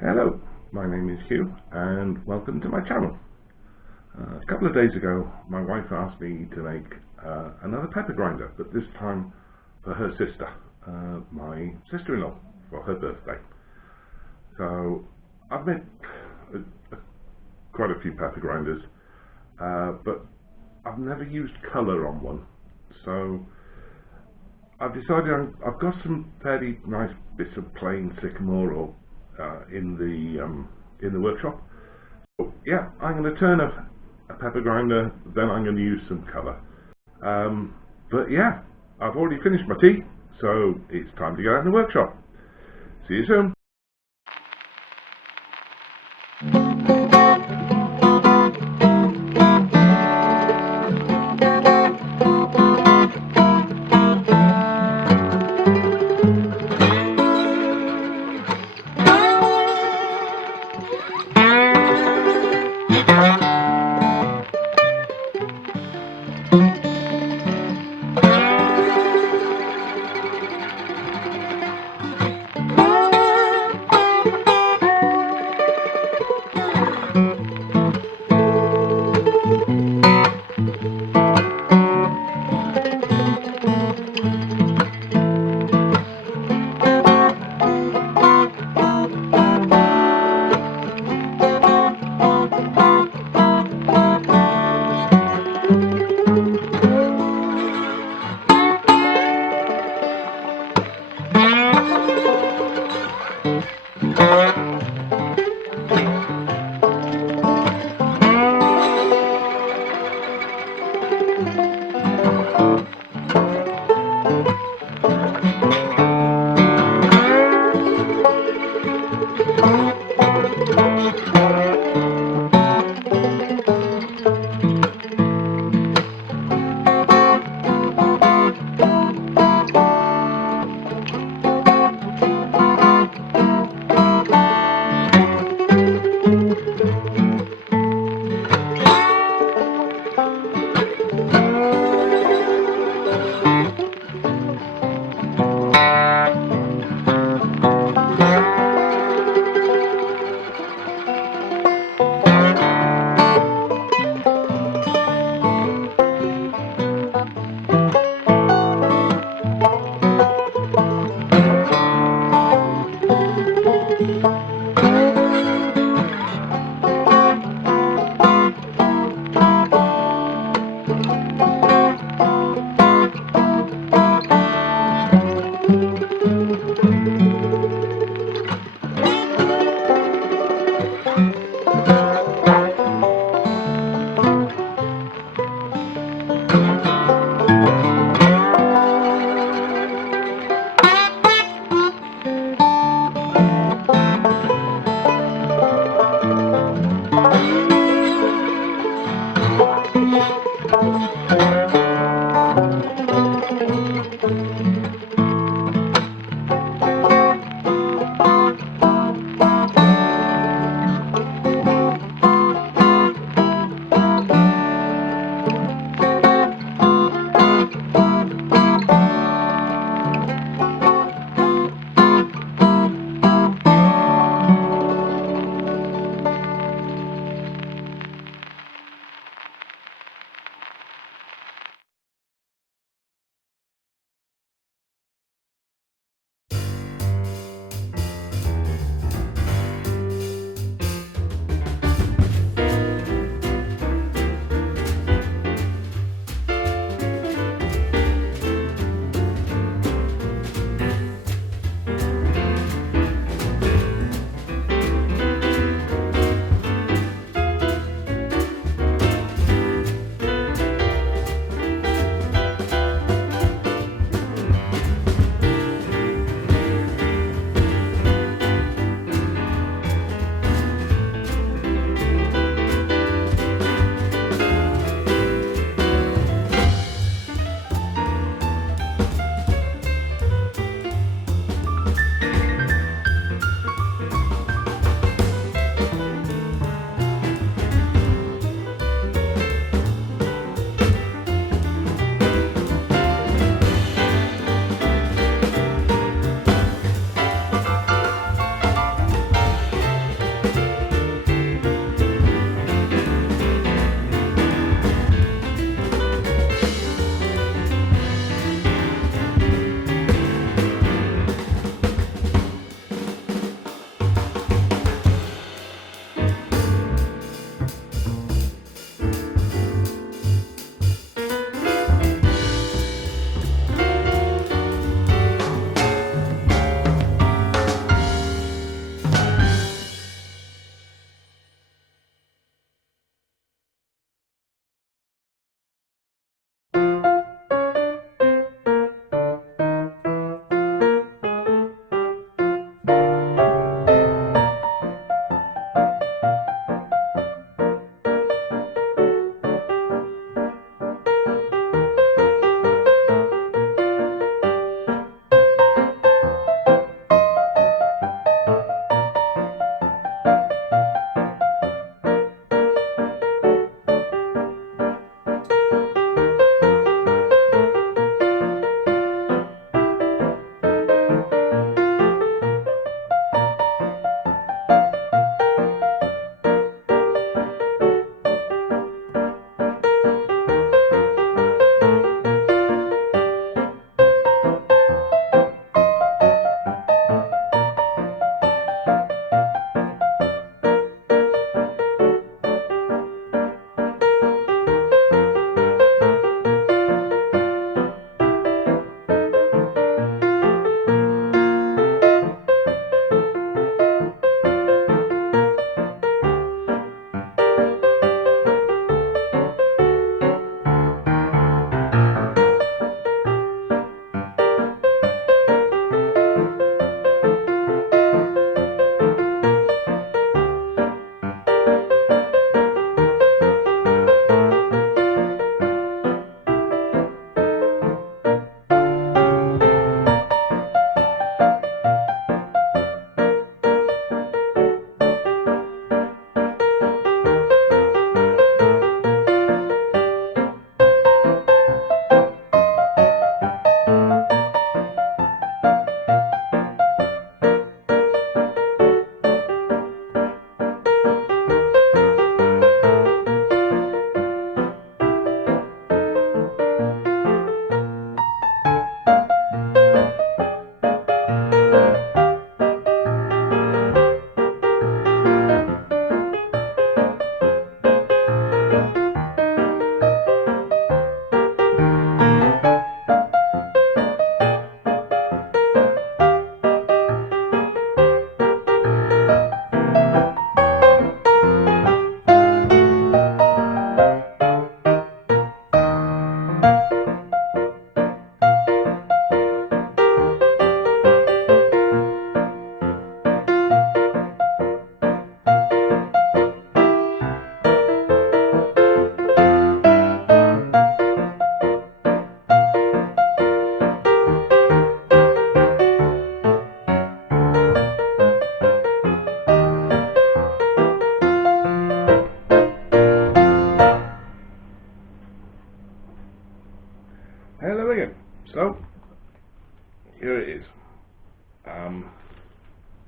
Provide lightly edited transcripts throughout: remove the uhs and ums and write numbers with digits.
Hello, my name is Hugh and welcome to my channel. A couple of days ago my wife asked me to make another pepper grinder, but this time for her sister, my sister-in-law, for her birthday. So I've made quite a few pepper grinders, but I've never used colour on one. So I've decided I've got some fairly nice bits of plain sycamore or in the workshop. So yeah, I'm going to turn a pepper grinder, then I'm going to use some colour. But yeah, I've already finished my tea, so it's time to get out in the workshop. See you soon.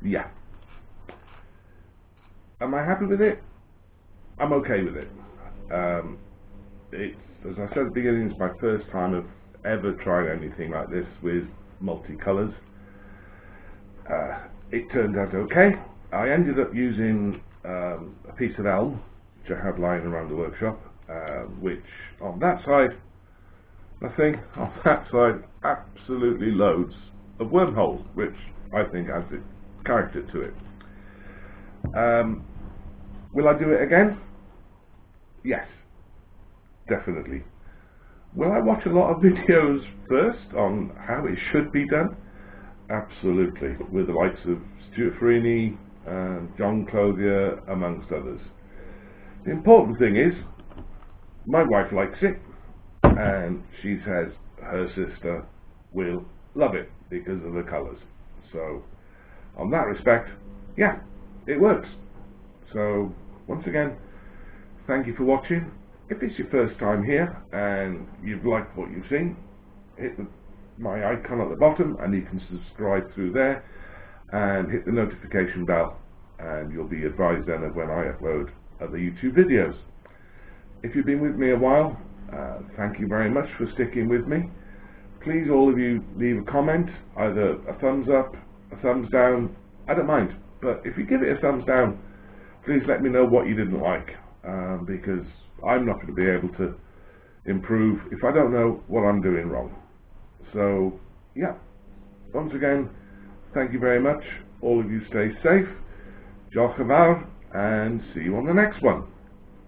yeah. Am I happy with it? I'm okay with it. It's, as I said at the beginning, it's my first time of ever trying anything like this with multicolours. It turned out okay. I ended up using a piece of elm, which I had lying around the workshop, which on that side, nothing, on that side, absolutely loads of wormholes, which I think adds a character to it. Will I do it again? Yes, definitely. Will I watch a lot of videos first on how it should be done? Absolutely, with the likes of Stuart Freeney and John Clothier, amongst others. The important thing is, my wife likes it, and she says her sister will love it because of the colours. So, on that respect, yeah, it works. So, once again, thank you for watching. If it's your first time here and you've liked what you've seen, hit my icon at the bottom and you can subscribe through there and hit the notification bell, and you'll be advised then of when I upload other YouTube videos. If you've been with me a while, thank you very much for sticking with me. Please, all of you, leave a comment, either a thumbs up, a thumbs down, I don't mind, but if you give it a thumbs down, please let me know what you didn't like, because I'm not going to be able to improve if I don't know what I'm doing wrong. So, yeah, once again, thank you very much. All of you stay safe. Diolch yn fawr, and see you on the next one.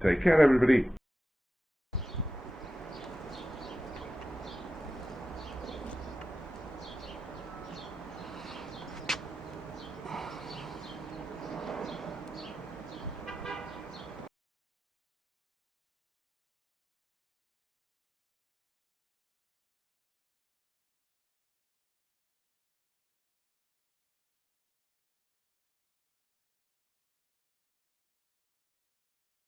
Take care, everybody.